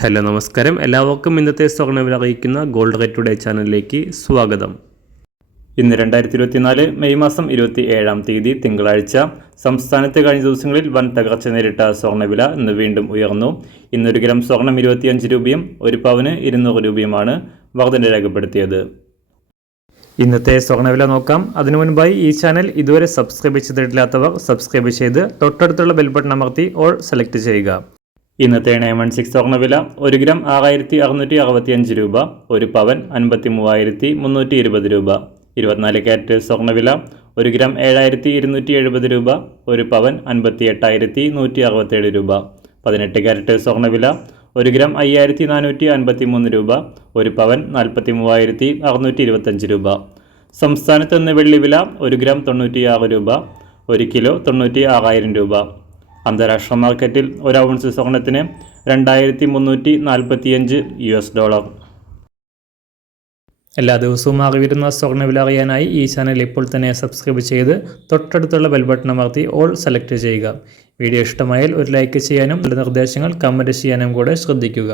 Hello നമസ്കാരം, എല്ലാവർക്കും ഇന്നത്തെ സ്വർണ്ണവില അറിയിക്കുന്ന ഗോൾഡ് റേറ്റ് ടുഡേ ചാനലിലേക്ക് സ്വാഗതം. ഇന്ന് 2024 മെയ് മാസം 27-ാം തീയതി തിങ്കളാഴ്ച. സംസ്ഥാനത്ത് കഴിഞ്ഞ ദിവസങ്ങളിൽ വൻ തകർച്ച നേരിട്ട സ്വർണ്ണവില ഇന്ന് വീണ്ടും ഉയർന്നു. ഇന്ന് 1 ഗ്രാം സ്വർണം 25 രൂപയും 1 പവന് 200 രൂപയുമാണ് വർധന രേഖപ്പെടുത്തിയത്. ഇന്നത്തെ സ്വർണ്ണവില നോക്കാം. അതിനു മുൻപായി ഈ ചാനൽ ഇതുവരെ സബ്സ്ക്രൈബ് ചെയ്തിട്ടില്ലാത്തവർ സബ്സ്ക്രൈബ് ചെയ്ത് തൊട്ടടുത്തുള്ള ബെൽ ബട്ടൺ അമർത്തി ഓൾ സെലക്ട് ചെയ്യുക. ഇന്നത്തെ 916 സ്വർണ്ണവില 1 ഗ്രാം 6665 രൂപ, 1 പവൻ 53,320 രൂപ. 24 ക്യാരറ്റ് സ്വർണ്ണവില 1 ഗ്രാം 7270 രൂപ, 1 പവൻ 58,167 രൂപ. 18 ക്യാരറ്റ് സ്വർണ്ണവില 1 ഗ്രാം 5453 രൂപ, 1 പവൻ 43,625 രൂപ. സംസ്ഥാനത്ത് ഇന്ന് വെള്ളിവില 1 ഗ്രാം 96 രൂപ, 1 കിലോ 96,000 രൂപ. അന്താരാഷ്ട്ര മാർക്കറ്റിൽ 1 ഔൺസ് സ്വർണത്തിന് $2,345. എല്ലാ ദിവസവും അറിവിരുന്ന സ്വർണ്ണവില അറിയാനായി ഈ ചാനൽ ഇപ്പോൾ തന്നെ സബ്സ്ക്രൈബ് ചെയ്ത് തൊട്ടടുത്തുള്ള ബെൽ ബട്ടൺ അമർത്തി ഓൾ സെലക്ട് ചെയ്യുക. വീഡിയോ ഇഷ്ടമായാൽ ഒരു ലൈക്ക് ചെയ്യാനും നല്ല നിർദ്ദേശങ്ങൾ കമൻറ്റ് ചെയ്യാനും കൂടെ ശ്രദ്ധിക്കുക.